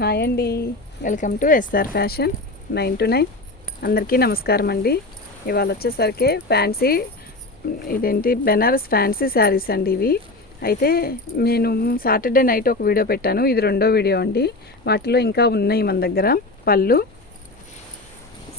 Hi అండి, welcome to SR fashion 9 to 9. అందరికీ నమస్కారం అండి. ఇవాళ వచ్చేసరికి ఫ్యాన్సీ ఇదేంటి బెనారస్ ఫ్యాన్సీ శారీస్ అండి. ఇవి అయితే నేను సాటర్డే నైట్ ఒక వీడియో పెట్టాను, ఇది రెండో వీడియో అండి. వాటిలో ఇంకా ఉన్నాయి మన దగ్గర. పళ్ళు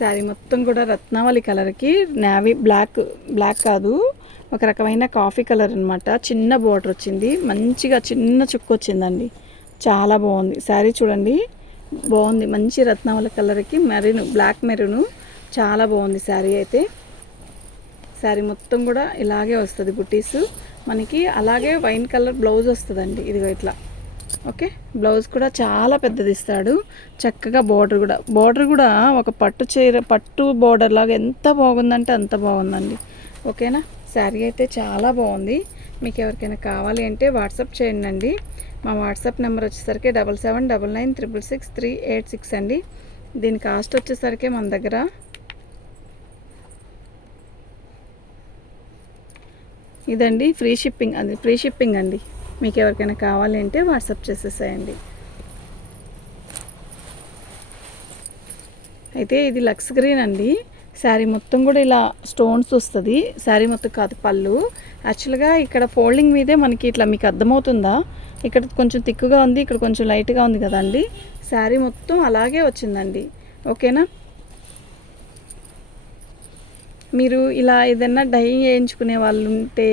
శారీ మొత్తం కూడా రత్నావళి కలర్కి నేవీ బ్లాక్ కాదు, ఒక రకమైన కాఫీ కలర్ అనమాట. చిన్న బోర్డర్ వచ్చింది, మంచిగా చిన్న చుక్క వచ్చిందండి. చాలా బాగుంది శారీ, చూడండి బాగుంది. మంచి రత్నావళి కలర్కి బ్లాక్ మెరూను చాలా బాగుంది శారీ. అయితే శారీ మొత్తం కూడా ఇలాగే వస్తుంది బుట్టీస్ మనకి. అలాగే వైన్ కలర్ బ్లౌజ్ వస్తుందండి, ఇదిగో ఇట్లా. ఓకే, బ్లౌజ్ కూడా చాలా పెద్దది ఇస్తాడు. చక్కగా బోర్డర్ కూడా ఒక పట్టు బోర్డర్ లాగా ఎంత బాగుందంటే అంత బాగుందండి. ఓకేనా, శారీ అయితే చాలా బాగుంది. మీకు ఎవరికైనా కావాలి అంటే వాట్సాప్ చేయండి అండి. మా వాట్సాప్ నెంబర్ వచ్చేసరికి 7799666386 అండి. దీని కాస్ట్ వచ్చేసరికి మన దగ్గర ఇదండి ఫ్రీ షిప్పింగ్ అండి. మీకు ఎవరికైనా కావాలి అంటే వాట్సాప్ చేసేసేయండి. అయితే ఇది లక్స్ గ్రీన్ అండి. శారీ మొత్తం కూడా ఇలా స్టోన్స్ వస్తుంది. శారీ మొత్తం కాదు, పళ్ళు. యాక్చువల్గా ఇక్కడ ఫోల్డింగ్ మీదే మనకి ఇట్లా, మీకు అర్థమవుతుందా? ఇక్కడ కొంచెం థిక్గా ఉంది, ఇక్కడ కొంచెం లైట్గా ఉంది కదండి. శారీ మొత్తం అలాగే వచ్చిందండి. ఓకేనా, మీరు ఇలా ఏదైనా డై వేయించుకునే వాళ్ళు ఉంటే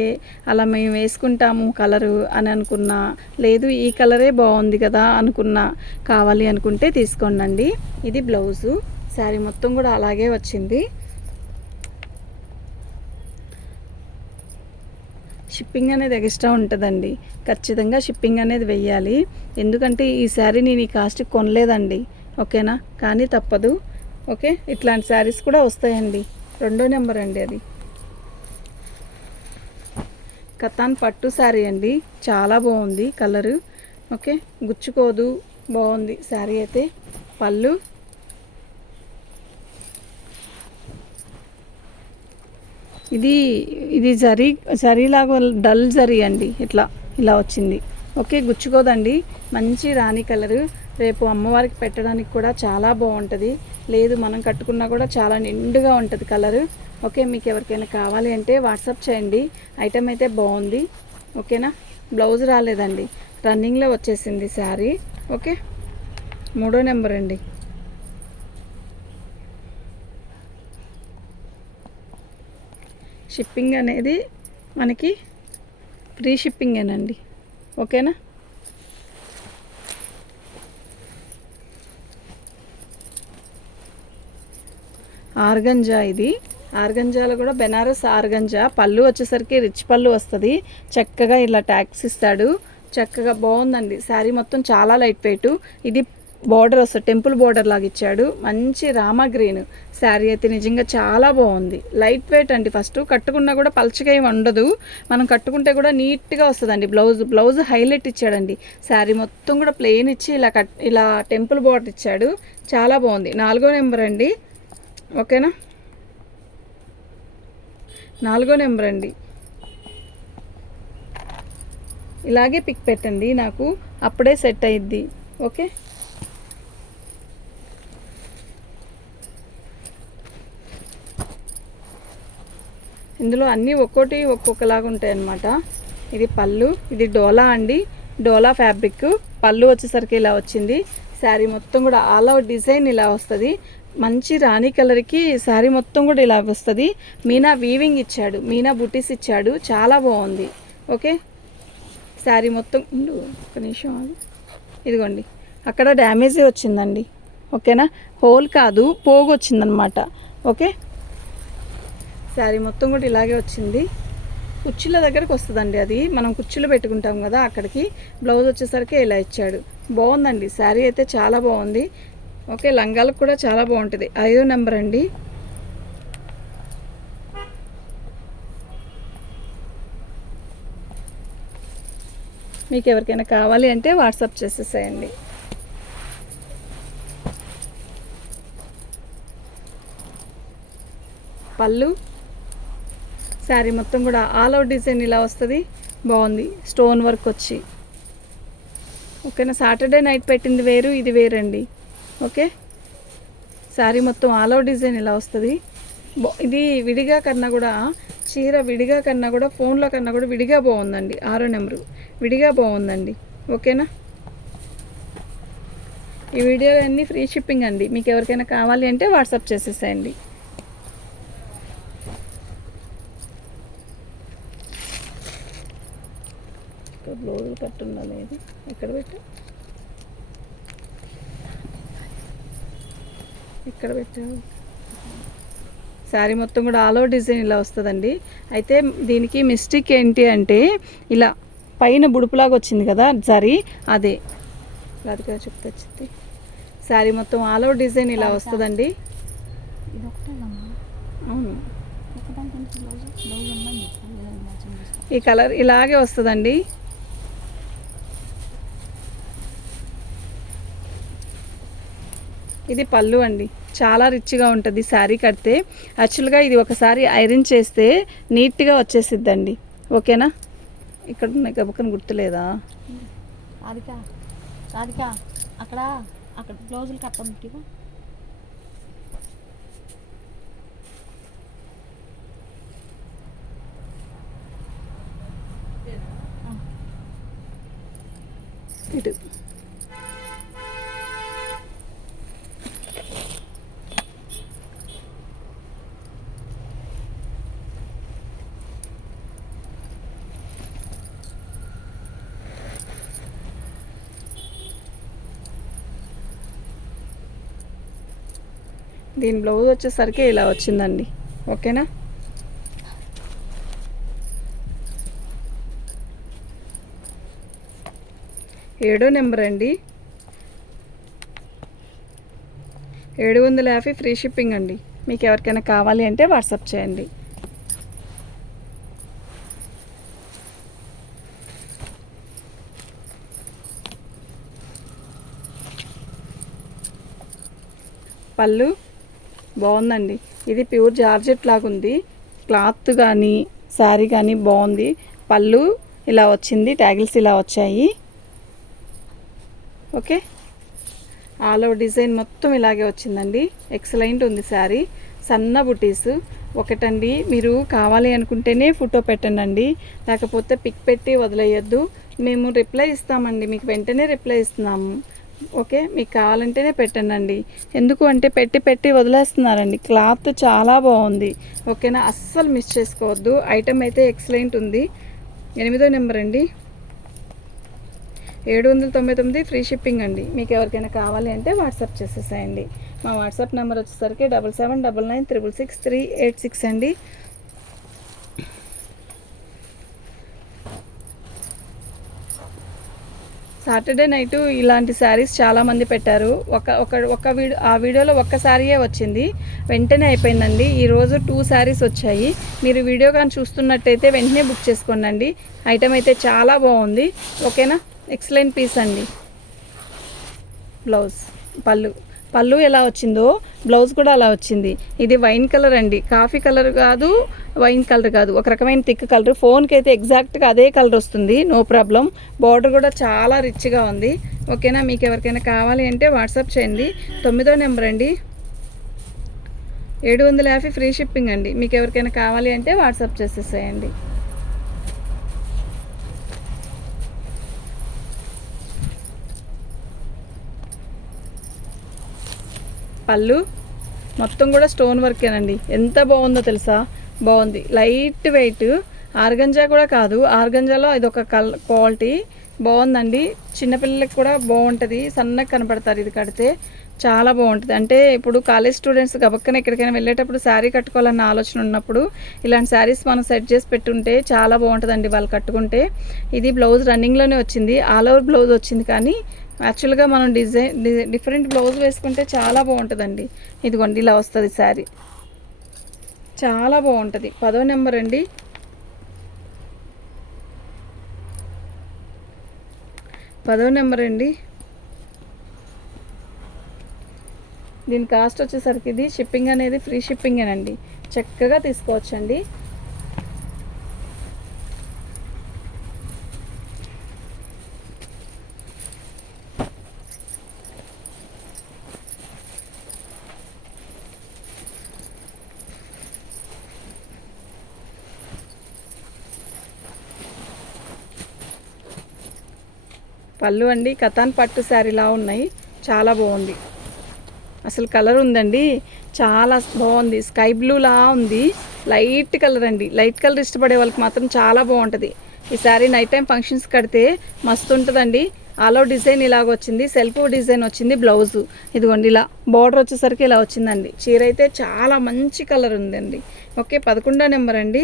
అలా మేము వేసుకుంటాము కలరు అని అనుకున్నా, లేదు ఈ కలరే బాగుంది కదా అనుకున్నా, కావాలి అనుకుంటే తీసుకోండి. ఇది బ్లౌజు. శారీ మొత్తం కూడా అలాగే వచ్చింది. షిప్పింగ్ అనేది ఎక్స్ట్రా ఉంటుందండి, ఖచ్చితంగా షిప్పింగ్ అనేది వెయ్యాలి. ఎందుకంటే ఈ శారీ నేను ఈ కాస్ట్కి కొనలేదండి. ఓకేనా, కానీ తప్పదు. ఓకే, ఇట్లాంటి శారీస్ కూడా వస్తాయండి. రెండో నెంబర్ అండి అది. కతాన్ పట్టు శారీ అండి, చాలా బాగుంది కలరు. ఓకే, గుచ్చుకోదు, బాగుంది శారీ అయితే. పళ్ళు ఇది జరీలాగా డల్ జరీ అండి, ఇలా వచ్చింది. ఓకే, గుచ్చుకోదండి, మంచి రాణి కలరు. రేపు అమ్మవారికి పెట్టడానికి కూడా చాలా బాగుంటుంది. లేదు మనం కట్టుకున్నా కూడా చాలా నిండుగా ఉంటుంది కలరు. ఓకే, మీకు ఎవరికైనా కావాలి అంటే వాట్సాప్ చేయండి. ఐటమ్ అయితే బాగుంది. ఓకేనా, బ్లౌజ్ రాలేదండి, రన్నింగ్లో వచ్చేసింది శారీ. ఓకే, మూడో నెంబర్ అండి. షిప్పింగ్ అనేది మనకి ఫ్రీ షిప్పింగేనండి. ఓకేనా, ఆర్గంజా. ఇది ఆర్గంజాలో కూడా బెనారస్ ఆర్గంజా. పళ్ళు వచ్చేసరికి రిచ్ పళ్ళు వస్తుంది. చక్కగా ఇలా ట్యాక్స్ ఇస్తాడు, చక్కగా బాగుందండి. శారీ మొత్తం చాలా లైట్ వెయిట్. ఇది బార్డర్ వస్తుంది, టెంపుల్ బార్డర్ లాగా ఇచ్చాడు. మంచి రామా గ్రీన్ శారీ అయితే నిజంగా చాలా బాగుంది. లైట్ వెయిట్ అండి. ఫస్ట్ కట్టుకున్నా కూడా పలచగా ఏమి ఉండదు, మనం కట్టుకుంటే కూడా నీట్గా వస్తుందండి. బ్లౌజ్ హైలైట్ ఇచ్చాడండి. శారీ మొత్తం కూడా ప్లెయిన్ ఇచ్చి ఇలా టెంపుల్ బార్డర్ ఇచ్చాడు, చాలా బాగుంది. 4వ నెంబర్ అండి. ఓకేనా, 4వ నెంబర్ అండి. ఇలాగే పిక్ పెట్టండి, నాకు అప్పుడే సెట్ అయ్యిద్ది. ఓకే, ఇందులో అన్నీ ఒక్కొక్కలాగా ఉంటాయి అన్నమాట. ఇది పళ్ళు, ఇది డోలా అండి, డోలా ఫ్యాబ్రిక్. పళ్ళు వచ్చేసరికి ఇలా వచ్చింది. శారీ మొత్తం కూడా ఆల్ ఓవర్ డిజైన్ ఇలా వస్తుంది. మంచి రాణి కలర్కి శారీ మొత్తం కూడా ఇలా వస్తుంది. మీనా వీవింగ్ ఇచ్చాడు, మీనా బుటీస్ ఇచ్చాడు, చాలా బాగుంది. ఓకే, శారీ మొత్తం ఒక నిమిషం, ఇదిగోండి అక్కడ డ్యామేజే వచ్చిందండి. ఓకేనా, హోల్ కాదు, పోగు వచ్చిందనమాట. ఓకే, శారీ మొత్తం కూడా ఇలాగే వచ్చింది. కుర్చీల దగ్గరకు వస్తుందండి, అది మనం కుర్చీలో పెట్టుకుంటాం కదా అక్కడికి. బ్లౌజ్ వచ్చేసరికి ఇలా ఇచ్చాడు, బాగుందండి శారీ అయితే చాలా బాగుంది. ఓకే, లంగాలకు కూడా చాలా బాగుంటుంది. 5వ నెంబర్ అండి. మీకు ఎవరికైనా కావాలి అంటే వాట్సాప్ చేసేసేయండి. పళ్ళు శారీ మొత్తం కూడా ఆల్ ఓవర్ డిజైన్ ఇలా వస్తుంది, బాగుంది. స్టోన్ వర్క్ వచ్చి ఓకేనా. సాటర్డే నైట్ పెట్టింది వేరు, ఇది వేరండి. ఓకే, శారీ మొత్తం ఆల్ ఓవర్ డిజైన్ ఇలా వస్తుంది. ఇది విడిగా కన్నా కూడా, చీర విడిగా కన్నా కూడా, ఫోన్లో కన్నా కూడా విడిగా బాగుందండి. 6వ నెంబరు విడిగా బాగుందండి. ఓకేనా. ఈ వీడియో అన్నీ ఫ్రీ షిప్పింగ్ అండి. మీకు ఎవరికైనా కావాలి అంటే వాట్సాప్ చేసేసేయండి. బ్లౌజులు కట్టుందా లేదు, ఎక్కడ పెట్టా, ఎక్కడ పెట్టావు. శారీ మొత్తం కూడా ఆల్ ఓవర్ డిజైన్ ఇలా వస్తుందండి. అయితే దీనికి మిస్టేక్ ఏంటి అంటే, ఇలా పైన బుడుపులాగా వచ్చింది కదా జరీ, అదే రాధిక చెప్తే వచ్చింది. శారీ మొత్తం ఆల్ ఓవర్ డిజైన్ ఇలా వస్తుందండి. అవును, ఈ కలర్ ఇలాగే వస్తుందండి. ఇది పళ్ళు అండి. చాలా రిచ్గా ఉంటుంది శారీ కడితే. యాక్చువల్గా ఇది ఒకసారి ఐరన్ చేస్తే నీట్గా వచ్చేసిద్దండి. ఓకేనా. ఇక్కడ ఉన్నాయి గబుక్కని గుర్తులేదా రాధిక, అక్కడ బ్లౌజులు కట్టంటివా. ఇటు దీని బ్లౌజ్ వచ్చేసరికి ఇలా వచ్చిందండి. ఓకేనా. ఏడో నెంబర్ అండి. 750 ఫ్రీ షిప్పింగ్ అండి. మీకు ఎవరికైనా కావాలి అంటే వాట్సాప్ చేయండి. పళ్ళు బాగుందండి. ఇది ప్యూర్ జార్జెట్ లాగా ఉంది. క్లాత్ కానీ శారీ కానీ బాగుంది. పళ్ళు ఇలా వచ్చింది, ట్యాగిల్స్ ఇలా వచ్చాయి. ఓకే, ఆల్ ఓవర్ డిజైన్ మొత్తం ఇలాగే వచ్చిందండి. ఎక్సలెంట్ ఉంది శారీ. సన్న బుటీస్ ఒకటండి. మీరు కావాలి అనుకుంటేనే ఫోటో పెట్టండి, లేకపోతే పిక్ పెట్టి వదిలేయద్దు. మేము రిప్లై ఇస్తామండి, మీకు వెంటనే రిప్లై ఇస్తున్నాము. ఓకే, మీకు కావాలంటేనే పెట్టండి. ఎందుకు అంటే పెట్టి వదిలేస్తున్నారండి. క్లాత్ చాలా బాగుంది. ఓకేనా, అస్సలు మిస్ చేసుకోవద్దు. ఐటమ్ అయితే ఎక్సలెంట్ ఉంది. 8వ నెంబర్ అండి. 799 ఫ్రీ షిప్పింగ్ అండి. మీకు ఎవరికైనా కావాలి అంటే వాట్సాప్ చేసేసేయండి. మా వాట్సాప్ నెంబర్ వచ్చేసరికి 7799666386 అండి. సాటర్డే నైటు ఇలాంటి శారీస్ చాలామంది పెట్టారు. ఒక వీడియోలో ఒక్క శారీయే వచ్చింది, వెంటనే అయిపోయిందండి. ఈరోజు 2 శారీస్ వచ్చాయి. మీరు వీడియో కానీ చూస్తున్నట్టయితే వెంటనే బుక్ చేసుకోండి. ఐటమ్ అయితే చాలా బాగుంది. ఓకేనా, ఎక్సలెంట్ పీస్ అండి. బ్లౌజ్ పళ్ళు ఎలా వచ్చిందో బ్లౌజ్ కూడా అలా వచ్చింది. ఇది వైన్ కలర్ అండి, కాఫీ కలర్ కాదు, వైన్ కలర్ కాదు, ఒక రకమైన థిక్ కలర్. ఫోన్కి అయితే ఎగ్జాక్ట్గా అదే కలర్ వస్తుంది, నో ప్రాబ్లం. బార్డర్ కూడా చాలా రిచ్గా ఉంది. ఓకేనా, మీకు ఎవరికైనా కావాలి అంటే వాట్సాప్ చేయండి. 9వ నెంబర్ అండి. 750 ఫ్రీ షిప్పింగ్ అండి. మీకు ఎవరికైనా కావాలి అంటే వాట్సాప్ చేసేసేయండి. పళ్ళు మొత్తం కూడా స్టోన్ వర్కేనండి. ఎంత బాగుందో తెలుసా, బాగుంది. లైట్ వెయిట్, ఆర్గంజా కూడా కాదు, ఆర్గంజాలో ఇది ఒక క్వాలిటీ బాగుందండి. చిన్నపిల్లలకి కూడా బాగుంటుంది, సన్నగా కనపడతారు ఇది కడితే, చాలా బాగుంటుంది. అంటే ఇప్పుడు కాలేజ్ స్టూడెంట్స్ గబక్కన ఎక్కడికైనా వెళ్ళేటప్పుడు శారీ కట్టుకోవాలన్న ఆలోచన ఉన్నప్పుడు ఇలాంటి శారీస్ మనం సెట్ చేసి పెట్టుంటే చాలా బాగుంటుందండి వాళ్ళు కట్టుకుంటే. ఇది బ్లౌజ్ రన్నింగ్లోనే వచ్చింది, ఆల్ ఓవర్ బ్లౌజ్ వచ్చింది. కానీ యాక్చువల్గా మనం డిఫరెంట్ బ్లౌజ్ వేసుకుంటే చాలా బాగుంటుందండి. ఇదిగోండి ఇలా వస్తుంది శారీ, చాలా బాగుంటుంది. 10వ నెంబర్ అండి. 10వ నెంబర్ అండి. దీని కాస్ట్ వచ్చేసరికి ఇది షిప్పింగ్ అనేది ఫ్రీ షిప్పింగేనండి. చక్కగా తీసుకోవచ్చండి. పళ్ళు అండి కతాన్ పట్టు శారీలా ఉన్నాయి, చాలా బాగుంది. అసలు కలర్ ఉందండి, చాలా బాగుంది. స్కై బ్లూలా ఉంది, లైట్ కలర్ అండి. లైట్ కలర్ ఇష్టపడే వాళ్ళకి మాత్రం చాలా బాగుంటుంది. ఈ శారీ నైట్ టైం ఫంక్షన్స్ కడితే మస్తు ఉంటుందండి. ఆల్ ఓవర్ డిజైన్ ఇలాగ వచ్చింది, సెల్ఫ్ డిజైన్ వచ్చింది. బ్లౌజు ఇదిగోండి ఇలా బార్డర్ వచ్చేసరికి ఇలా వచ్చిందండి. చీర అయితే చాలా మంచి కలర్ ఉందండి. ఓకే, 11వ నెంబర్ అండి.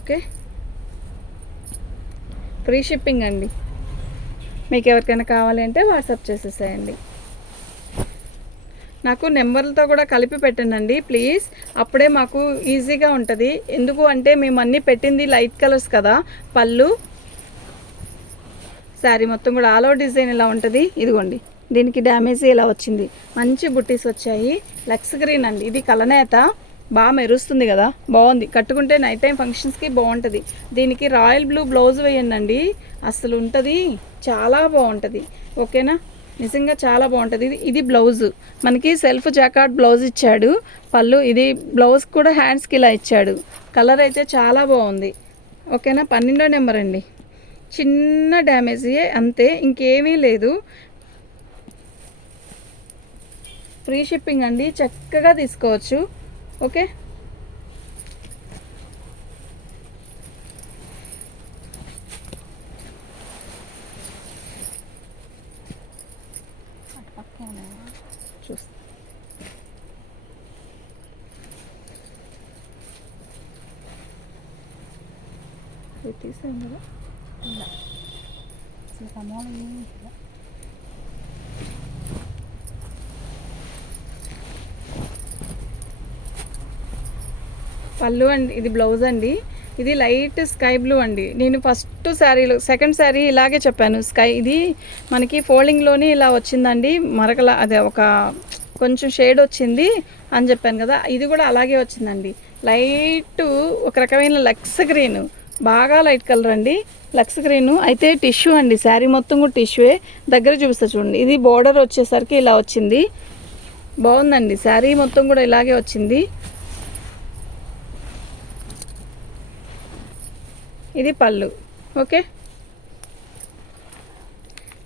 ఓకే, ఫ్రీ షిప్పింగ్ అండి. మీకు ఎవరికైనా కావాలి అంటే వాట్సాప్ చేసేసేయండి. నాకు నెంబర్లతో కూడా కలిపి పెట్టండి ప్లీజ్, అప్పుడే మాకు ఈజీగా ఉంటుంది. ఎందుకు అంటే మేము అన్నీ పెట్టింది లైట్ కలర్స్ కదా. పళ్ళు శారీ మొత్తం కూడా ఆల్ ఓవర్ డిజైన్ ఇలా ఉంటుంది. ఇదిగోండి దీనికి డ్యామేజ్ ఇలా వచ్చింది, మంచి బుట్టీస్ వచ్చాయి. లక్స్ గ్రీన్ అండి, ఇది కలనేత బాగా మెరుస్తుంది కదా, బాగుంది. కట్టుకుంటే నైట్ టైం ఫంక్షన్స్కి బాగుంటుంది. దీనికి రాయల్ బ్లూ బ్లౌజ్ వేయండి, అసలు ఉంటుంది, చాలా బాగుంటుంది. ఓకేనా, నిజంగా చాలా బాగుంటుంది. ఇది బ్లౌజ్ మనకి సెల్ఫ్ జాకార్డ్ బ్లౌజ్ ఇచ్చాడు. పళ్ళు ఇది బ్లౌజ్ కూడా హ్యాండ్స్కి ఇలా ఇచ్చాడు. కలర్ అయితే చాలా బాగుంది. ఓకేనా, 12వ నెంబర్ అండి. చిన్న డ్యామేజీ అంతే, ఇంకేమీ లేదు. ఫ్రీ షిప్పింగ్ అండి, చక్కగా తీసుకోవచ్చు. ఓకే, చూస్తా. తీసాను కదా, అసలు కమోళం ఏమి ఇలా. పళ్ళు అండి, ఇది బ్లౌజ్ అండి. ఇది లైట్ స్కై బ్లూ అండి. నేను ఫస్ట్ శారీలో సెకండ్ శారీ ఇలాగే చెప్పాను. స్కై ఇది మనకి ఫోల్డింగ్లోనే ఇలా వచ్చిందండి, మరకల అదే ఒక కొంచెం షేడ్ వచ్చింది అని చెప్పాను కదా, ఇది కూడా అలాగే వచ్చిందండి. లైట్ ఒక రకమైన లక్స్ గ్రీన్, బాగా లైట్ కలర్ అండి, లక్స్ గ్రీన్. అయితే టిష్యూ అండి, శారీ మొత్తం కూడా టిష్యూయే. దగ్గర చూపిస్తా చూడండి, ఇది బోర్డర్ వచ్చేసరికి ఇలా వచ్చింది, బాగుందండి. శారీ మొత్తం కూడా ఇలాగే వచ్చింది. ఇది పళ్ళు. ఓకే,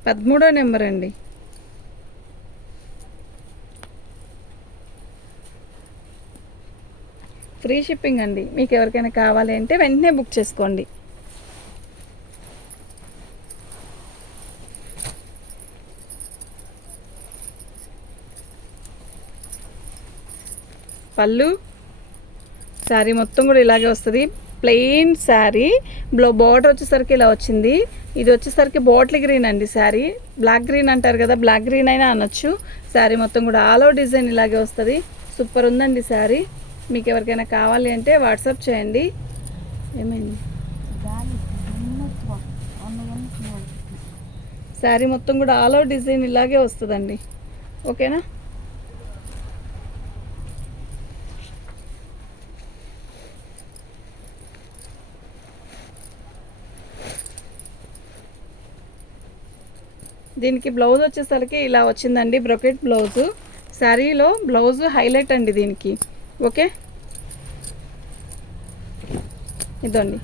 13వ నెంబర్ అండి. ఫ్రీ షిప్పింగ్ అండి. మీకు ఎవరికైనా కావాలి అంటే వెంటనే బుక్ చేసుకోండి. పళ్ళు శారీ మొత్తం కూడా ఇలాగే వస్తుంది, ప్లెయిన్ శారీ. బార్డర్ వచ్చేసరికి ఇలా వచ్చింది. ఇది వచ్చేసరికి బాటిల్ గ్రీన్ అండి శారీ. బ్లాక్ గ్రీన్ అంటారు కదా, బ్లాక్ గ్రీన్ అయినా అనొచ్చు. శారీ మొత్తం కూడా ఆల్ ఓవర్ డిజైన్ ఇలాగే వస్తుంది. సూపర్ ఉందండి శారీ. మీకు ఎవరికైనా కావాలి అంటే వాట్సాప్ చేయండి. ఏమైంది, శారీ మొత్తం కూడా ఆల్ ఓవర్ డిజైన్ ఇలాగే వస్తుందండి. ఓకేనా, దీనికి బ్లౌజ్ వచ్చేసరికి ఇలా వచ్చిందండి, బ్రొకెట్ బ్లౌజు. శారీలో బ్లౌజు హైలైట్ అండి దీనికి. ఓకే, ఇదండి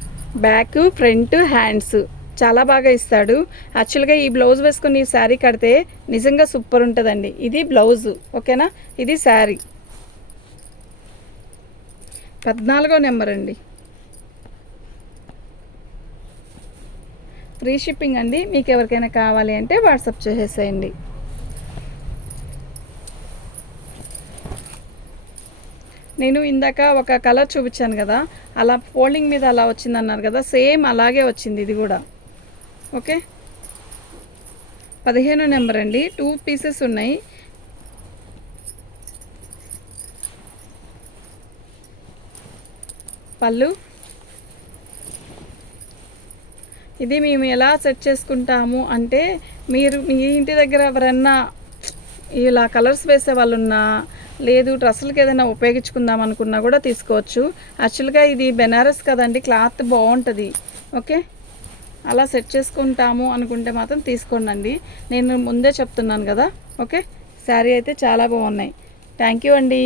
బ్యాక్, ఫ్రంట్, హ్యాండ్స్ చాలా బాగా ఇస్తాడు. యాక్చువల్గా ఈ బ్లౌజ్ వేసుకొని ఈ శారీ కడితే నిజంగా సూపర్ ఉంటుందండి. ఇది బ్లౌజు. ఓకేనా, ఇది శారీ. 14వ నెంబర్ అండి. ఫ్రీ షిప్పింగ్ అండి. మీకు ఎవరికైనా కావాలి అంటే వాట్సాప్ చేసేసేయండి. నేను ఇందాక ఒక కలర్ చూపించాను కదా, అలా ఫోల్డింగ్ మీద అలా వచ్చిందన్నారు కదా, సేమ్ అలాగే వచ్చింది ఇది కూడా. ఓకే, 15వ నెంబర్ అండి. 2 పీసెస్ ఉన్నాయి. పళ్ళు ఇది మేము ఎలా సెట్ చేసుకుంటాము అంటే, మీరు మీ ఇంటి దగ్గర ఎవరన్నా ఇలా కలర్స్ వేసే వాళ్ళు ఉన్నా, లేదు డ్రెస్సులకి ఏదైనా ఉపయోగించుకుందాం అనుకున్నా కూడా తీసుకోవచ్చు. యాక్చువల్గా ఇది బెనారస్ కదండి, క్లాత్ బాగుంటుంది. ఓకే, అలా సెట్ చేసుకుంటాము అనుకుంటే మాత్రం తీసుకోండి. నేను ముందే చెప్తున్నాను కదా. ఓకే, శారీ అయితే చాలా బాగున్నాయి. థ్యాంక్ యూ అండి.